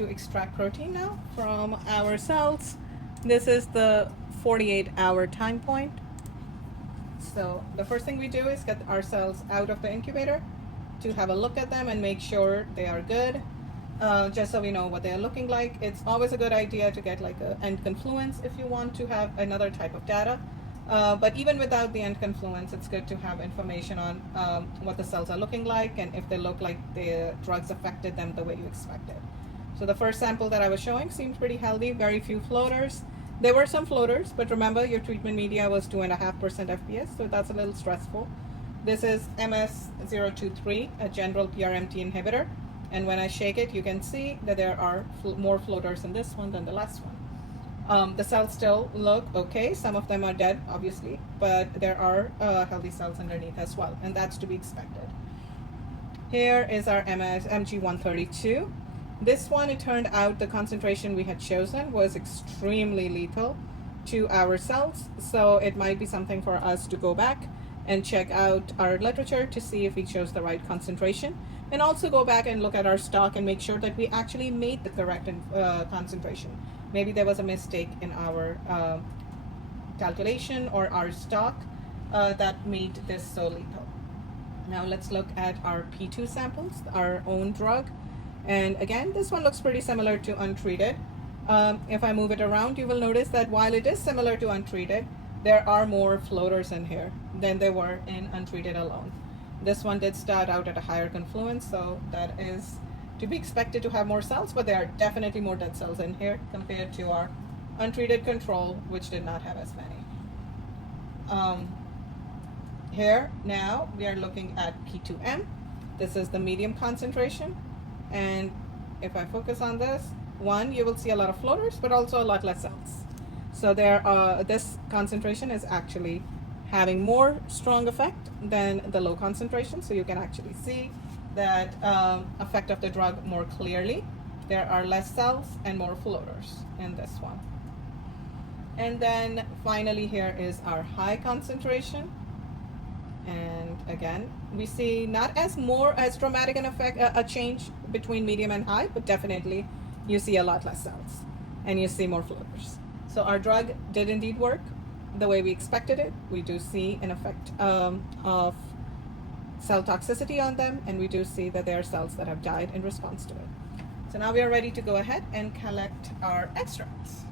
to extract protein now from our cells. This is the 48-hour time point. So the first thing we do is get our cells out of the incubator to have a look at them and make sure they are good, just so we know what they are looking like. It's always a good idea to get like an end confluence if you want to have another type of data. But even without the end confluence, it's good to have information on what the cells are looking like and if they look like the drugs affected them the way you expected. So the first sample that I was showing seemed pretty healthy, very few floaters. There were some floaters, but remember your treatment media was 2.5% FPS, so that's a little stressful. This is MS023, a general PRMT inhibitor. And when I shake it, you can see that there are more floaters in this one than the last one. The cells still look okay. Some of them are dead, obviously, but there are healthy cells underneath as well, and that's to be expected. Here is our MG132. This one, it turned out the concentration we had chosen was extremely lethal to our cells, so it might be something for us to go back and check out our literature to see if we chose the right concentration, and also go back and look at our stock and make sure that we actually made the correct concentration. Maybe there was a mistake in our calculation or our stock that made this so lethal. Now let's look at our P2 samples, our own drug. And again, this one looks pretty similar to untreated. If I move it around, you will notice that while it is similar to untreated, there are more floaters in here than there were in untreated alone. This one did start out at a higher confluence, so that is to be expected to have more cells, but there are definitely more dead cells in here compared to our untreated control, which did not have as many. Here now we are looking at P2M. This is the medium concentration. And if I focus on this, one, you will see a lot of floaters, but also a lot less cells. So this concentration is actually having more strong effect than the low concentration. So you can actually see that effect of the drug more clearly. There are less cells and more floaters in this one. And then finally here is our high concentration. And again, we see not as dramatic an effect, a change between medium and high, but definitely you see a lot less cells and you see more floaters. So our drug did indeed work the way we expected it. We do see an effect of cell toxicity on them, and we do see that there are cells that have died in response to it. So now we are ready to go ahead and collect our extracts.